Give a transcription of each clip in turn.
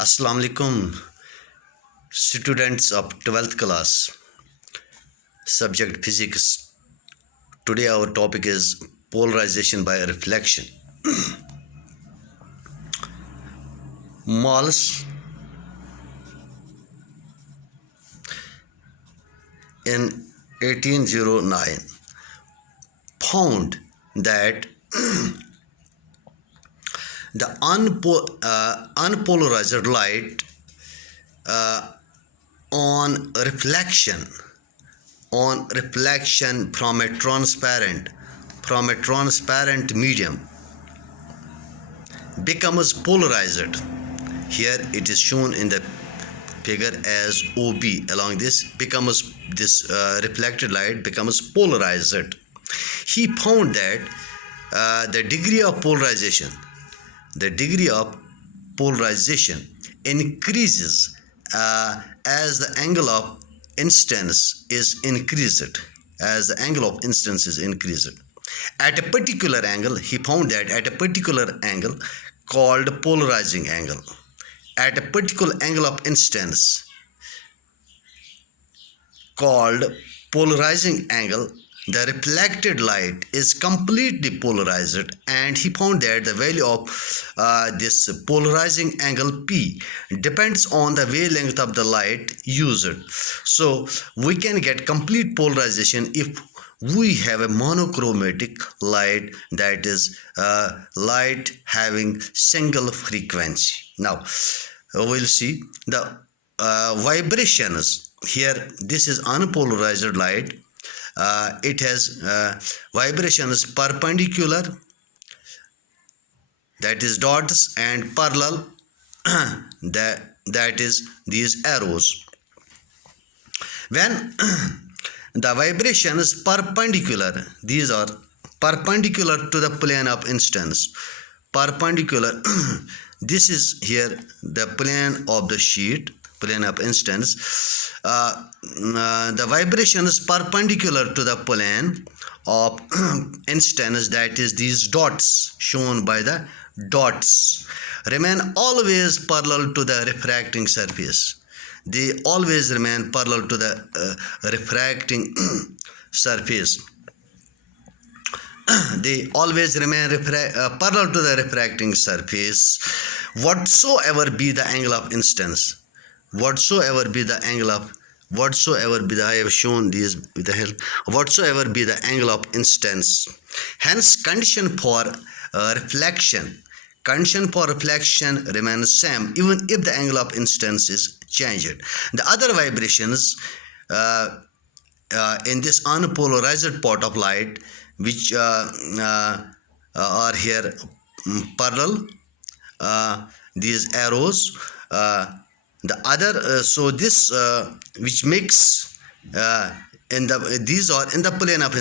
Assalamu alaikum, students of 12th class, subject physics. Today our topic is polarization by reflection. Morse in 1809 found that the unpolarized light on reflection from a transparent medium becomes polarized. Here it is shown in the figure as OB. Along this becomes this reflected light becomes polarized. He found that the degree of polarization increases as the angle of incidence is increased. At a particular angle, he found that at a particular angle called polarizing angle, at a particular angle of incidence called polarizing angle, the reflected light is completely polarized, and he found that the value of this polarizing angle P depends on the wavelength of the light used. So we can get complete polarization if we have a monochromatic light, that is light having single frequency. Now we'll see the vibrations. Here this is unpolarized light. It has vibrations perpendicular, that is dots, and parallel, that is these arrows. When the vibration is perpendicular, these are perpendicular to the plane of instance. Perpendicular this is here the plane of the sheet, plane of instance. The vibration is perpendicular to the plane of instance, that is these dots shown by the dots remain always parallel to the refracting surface. They always remain parallel to the refracting surface. They always remain parallel to the refracting surface, whatsoever be the angle of instance. I have shown these with the help. Whatsoever be the angle of instance. Hence, condition for reflection remains same even if the angle of instance is changed. The other vibrations in this unpolarized part of light, which are here parallel, these arrows, the other so this which makes in the these are in the plane of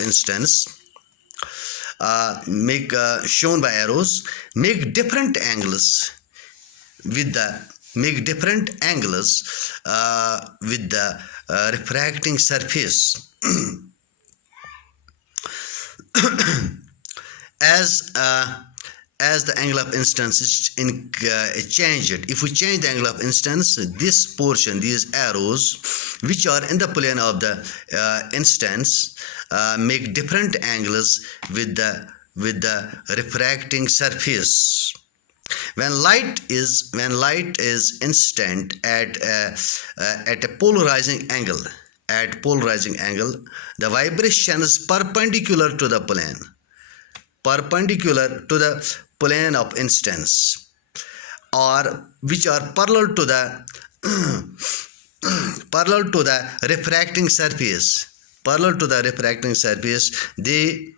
instance. Make shown by arrows, make different angles with the refracting surface. As the angle of instance is changed. If we change the angle of instance, this portion, these arrows which are in the plane of the instance make different angles with the refracting surface. When light is instant at a polarizing angle, the vibration is perpendicular to the plane of instance, or which are parallel to the refracting surface. They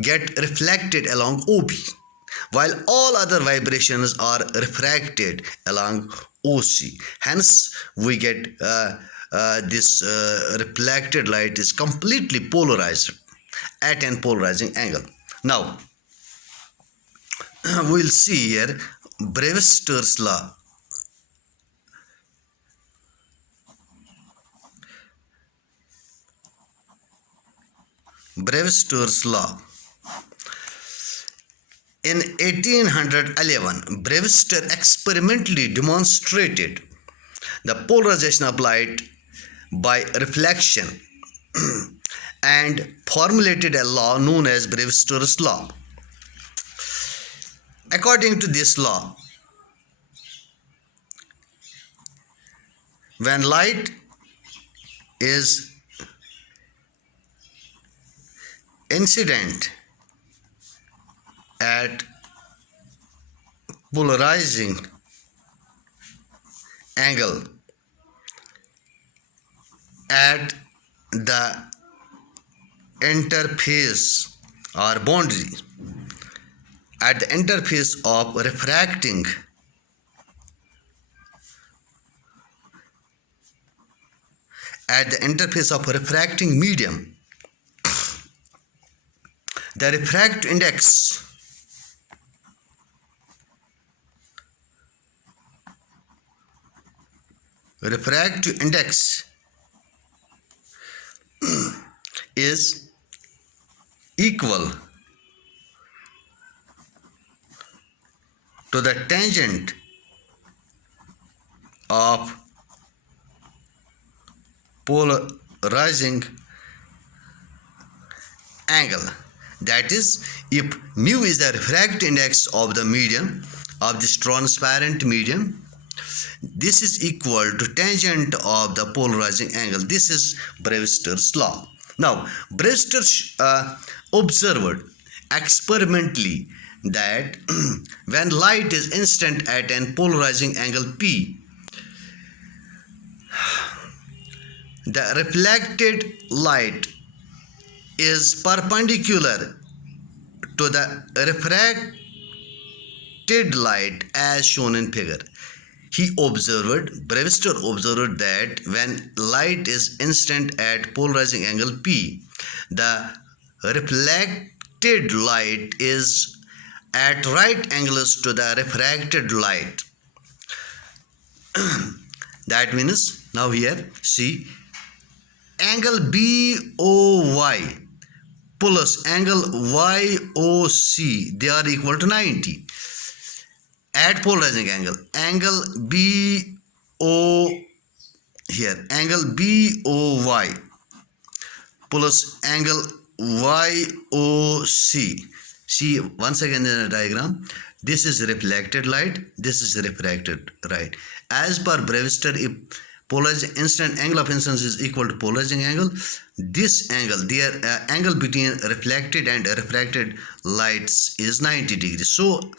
get reflected along OB, while all other vibrations are refracted along OC. Hence we get this reflected light is completely polarized at an polarizing angle. Now we'll see here Brevister's law. In 1811, Brewster experimentally demonstrated the polarization of light by reflection and formulated a law known as Brewster's law. According to this law, when light is incident at polarizing angle at the interface or boundary at the interface of refracting medium, the refractive index is equal to the tangent of polarizing angle. That is, if mu is the refractive index of the medium, of this transparent medium, this is equal to tangent of the polarizing angle. This is Brewster's law. Now, Brewster observed experimentally that when light is incident at an polarizing angle P, the reflected light is perpendicular to the refracted light as shown in figure. Brewster observed that when light is incident at polarizing angle P, the reflected light is at right angles to the refracted light. That means, now here see, angle BOY plus angle YOC, they are equal to 90 at polarizing angle. Angle BOY plus angle YOC. See once again in the diagram, this is reflected light, this is refracted light. As per Brewster, if polarizing incident angle of incidence is equal to polarizing angle, this angle, their angle between reflected and refracted lights is 90 degrees. So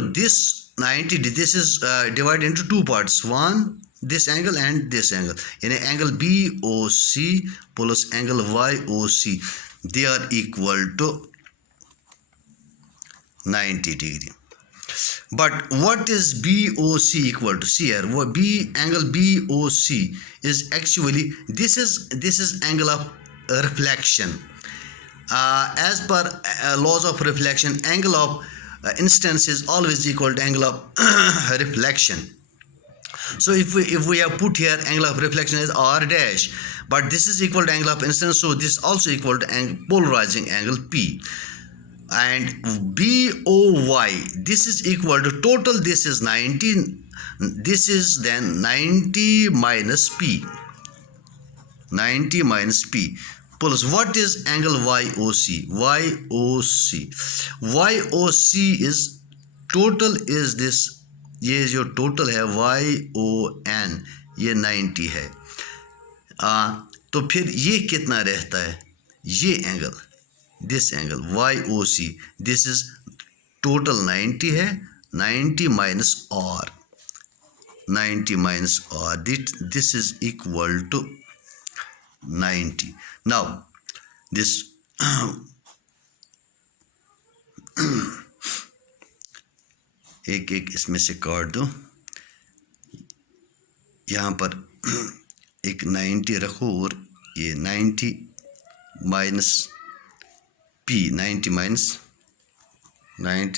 this 90 degrees, this is divided into two parts. One, this angle and this angle. In an angle BOC plus angle YOC, they are equal to 90 degree. But what is BOC equal to? See here, angle BOC is actually, this is angle of reflection. As per laws of reflection, angle of incidence is always equal to angle of reflection. So if we have put here angle of reflection as R dash, but this is equal to angle of incidence, so this is also equal to polarizing angle P. And BOY, this is equal to total, this is 90, this is then 90 minus P, 90 minus P, plus what is angle YOC? YOC is total, is this, ये जो total है YON, ये 90 है, तो फिर ये कितना रहता है? ये angle, this angle YOC, this is total 90 है, 90 minus R, 90 minus R, this is equal to 90. Now this एक इसमें से काट दो, यहाँ पर एक 90 रखो और ये 90 minus P, 90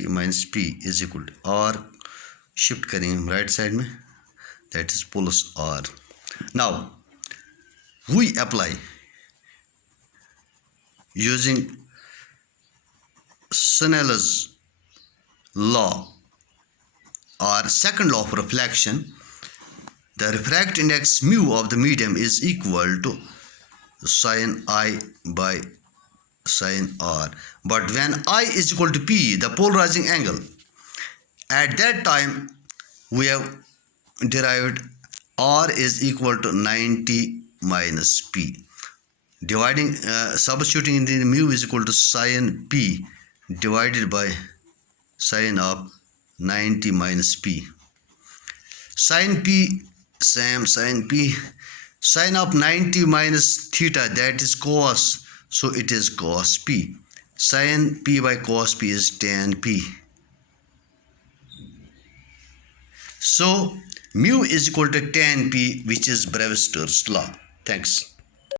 minus P is equal to R, shift करेंगे हम राइट साइड में, that is plus R. Now we apply using Snell's law or second law of reflection, the refractive index mu of the medium is equal to sin I by sin R. But when I is equal to P, the polarizing angle, at that time we have derived R is equal to 90 minus P. Dividing, substituting in the mu is equal to sin P divided by sin of 90 minus P. Sin P, same sin P, sin of 90 minus theta, that is cos, so it is cos P. Sin P by cos P is tan P. So mu is equal to tan P, which is Brevister's law. Thanks.